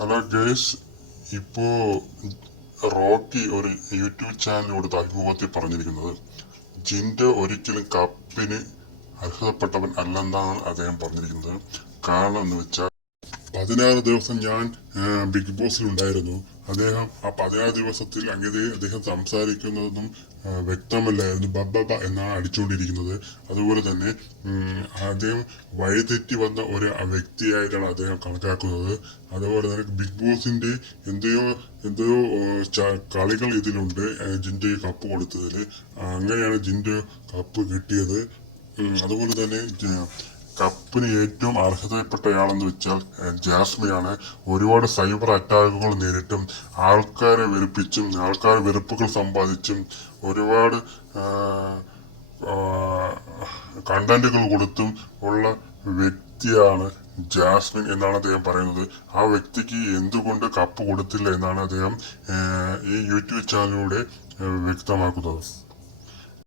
Hello guys, ഇപ്പോ Rocky ഒരു YouTube ചാനലിനോട് അഭിമുഖത്തിൽ പറഞ്ഞിരിക്കുന്നത് ജിൻഡോ ഒരിക്കലും കപ്പിന് അർഹതപ്പെട്ടവൻ അല്ലെന്നാണ് അദ്ദേഹം പറഞ്ഞിരിക്കുന്നത്. കാരണം എന്ന് വെച്ചാൽ 16 ദിവസം ഞാൻ ബിഗ് ബോസിൽ ഉണ്ടായിരുന്നു. ആ 16 ദിവസത്തിൽ അദ്ദേഹം സംസാരിക്കുന്നതൊന്നും വ്യക്തമല്ലായിരുന്നു. ബബ്ബ എന്നാണ് അടിച്ചുകൊണ്ടിരിക്കുന്നത്. അതുപോലെ തന്നെ അദ്ദേഹം വഴിതെറ്റി വന്ന ഒരു വ്യക്തിയായിട്ടാണ് അദ്ദേഹം കണക്കാക്കുന്നത്. അതുപോലെ തന്നെ ബിഗ് ബോസിന്റെ എന്തെയോ കളികൾ ഇതിലുണ്ട്. ജിൻഡോ കപ്പ് കൊടുത്തതിൽ അങ്ങനെയാണ് ജിൻഡോ കപ്പ് കിട്ടിയത്. അതുപോലെ തന്നെ കപ്പിന് ഏറ്റവും അർഹതപ്പെട്ടയാളെന്ന് വെച്ചാൽ ജാസ്മിനാണ്. ഒരുപാട് സൈബർ അറ്റാക്കുകൾ നേരിട്ടും ആൾക്കാരെ വെറുപ്പിച്ചും വെറുപ്പുകൾ സമ്പാദിച്ചും ഒരുപാട് കണ്ടന്റുകൾ കൊടുത്തും ഉള്ള വ്യക്തിയാണ് ജാസ്മിൻ എന്നാണ് അദ്ദേഹം പറയുന്നത്. ആ വ്യക്തിക്ക് എന്തുകൊണ്ട് കപ്പ് കൊടുത്തില്ല എന്നാണ് അദ്ദേഹം ഈ യൂട്യൂബ് ചാനലിലൂടെ വ്യക്തമാക്കുന്നത്.